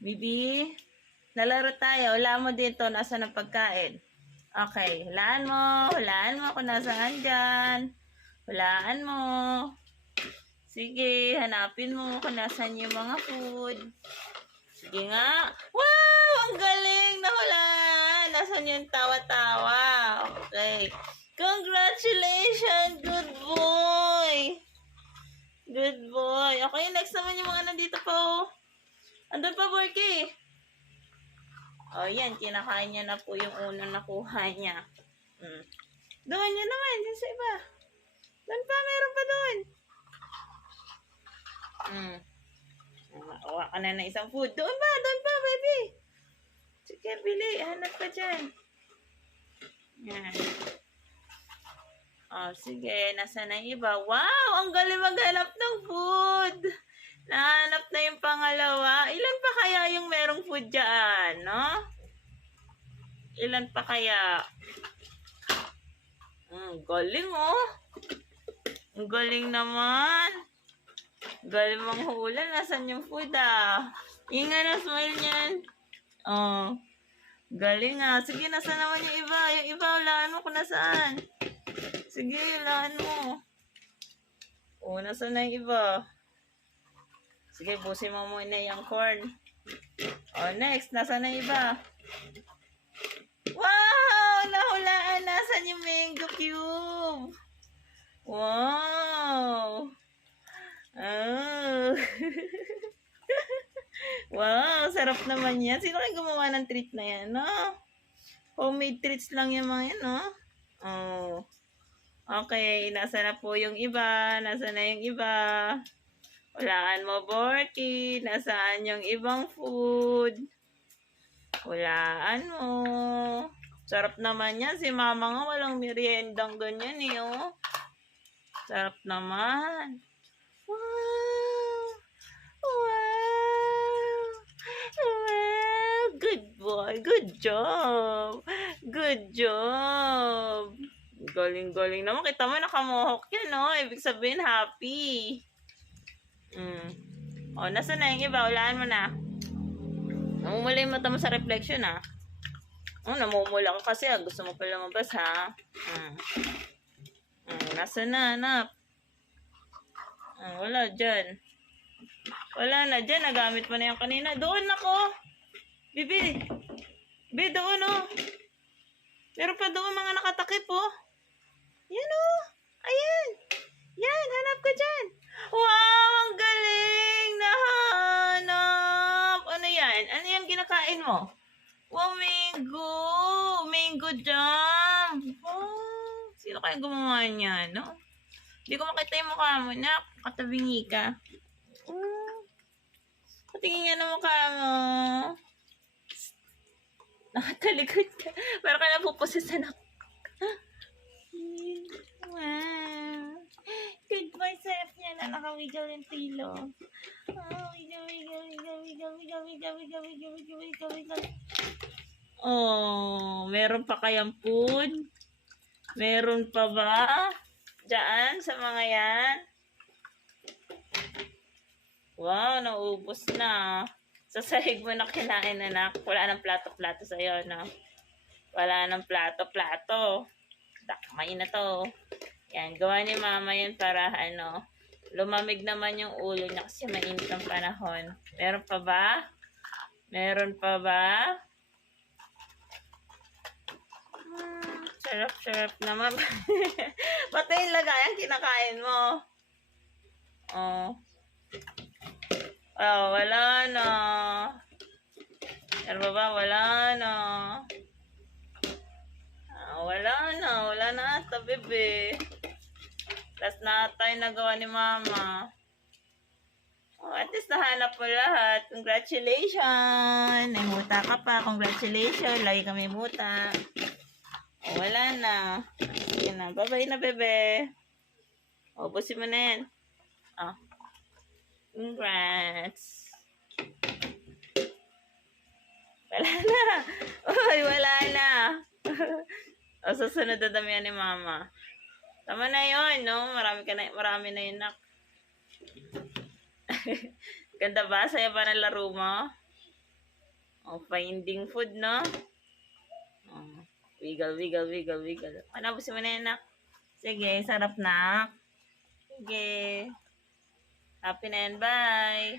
Bibi, lalaro tayo. Hulaan mo dito. Nasaan ang pagkain? Okay. Hulaan mo. Hulaan mo kung nasaan dyan. Hulaan mo. Sige, hanapin mo kung nasaan yung mga food. Sige nga. Wow! Ang galing! Nahulaan! Nasaan yung tawa-tawa? Okay. Congratulations! Good boy! Good boy. Okay, next naman yung mga nandito po. Andun pa, Borky. O, yan. Kinakain niya na po yung unang nakuha niya. Doon yun naman. Yun sa iba. Doon pa. Meron pa doon. Makuha ka na ng isang food. Doon pa, baby. Sige, bili. Hanap ka dyan. Yan. Oh, sige. Nasaan na yung iba? Wow! Ang galing maghanap ng food. Nahanap na yung pangalawa. Ilan pa kaya yung merong food dyan, no? Ilan pa kaya? Galing, oh. Ang galing naman. Galing manghula. Nasaan yung food, ah? Inga na, smile niyan. Oh. Galing, ah. Sige, nasaan naman yung iba? Yung iba, hulaan mo kung nasaan. Sige, hulaan mo. Oh, nasaan na yung iba? Sige, busin mo muna yung corn. Oh, next. Nasaan na yung iba? Wow! Nahulaan. Nasaan yung mango cube? Wow! Oh. Wow, sarap naman yan. Sino kayo gumawa ng treat na yan, no? Homemade treats lang yung mga yan, no? Oh. Okay, nasa na po yung iba? Nasa na yung iba? Hulaan mo, Borky. Nasaan yung ibang food? Hulaan mo. Sarap naman yan. Si mama nga walang meriendang ganyan, eh, oh. Sarap naman. Wow! Wow! Wow! Good boy. Good job. Good job. Galing-galing naman. Kita mo nakamuhok yan, no? Ibig sabihin, happy. O, nasa na yung iba? Ulaan mo na. Namumula yung mata mo sa reflection, ha? Namumula ka kasi, ha? Gusto mo pala mabas, ha? Nasa na, hanap? Wala dyan. Wala na dyan. Nagamit mo na yung kanina. Doon ako. Bibi. Bibi, doon, oh. Meron pa doon mga nakatakip, oh. Yan, oh. Ayan. Yan, hanap ko dyan. Wow, ang galing. Nahanap. Ano yan? Ano yung kinakain mo? Wow, mango. Mango jam. Oh, sino kaya gumawa niyan, no? Hindi ko makita yung mukha mo, nak. Katabingi ka. Patingin nga ng mukha mo. Nakatalikod ka. Pero ka napupusisan ako. Wow. Good boy, Seth niya na nakawigaw yung tilo. Wigaw. Oh, meron pa kayang food? Meron pa ba? Diyan sa mga yan? Wow, naubos na. Sa sahig mo na kinain, anak. Wala nang plato-plato sa'yo, no? Wala nang plato-plato. Dakmay na to. Yan, gawa ni mama yan para, lumamig naman yung ulo niya kasi mainit ang panahon. Meron pa ba? Meron pa ba? Sarap-sarap naman. Pati yung lagayan kinakain mo. Oh, wala na. Meron pa ba? Wala na. Wala na ata, bebe. Last na tayo nagawa ni mama. Oh, at least nahanap mo lahat. Congratulations! May muta ka pa. Congratulations. Lagi kami muta. Oh, wala na. Sige na. Bye-bye na, bebe. Oh, busin mo na yan. Oh. Congrats. Wala na. Uy, wala na. O, susunod na damihan ni mama. Tama na yun, no? Marami na yun, nak. Ganda ba? Saya ba ng laro mo? Oh, finding food, no? Oh, wiggle, wiggle, wiggle, wiggle. Panabusin mo na yan, nak. Sige, sarap, nak. Sige. Happy na yan, bye.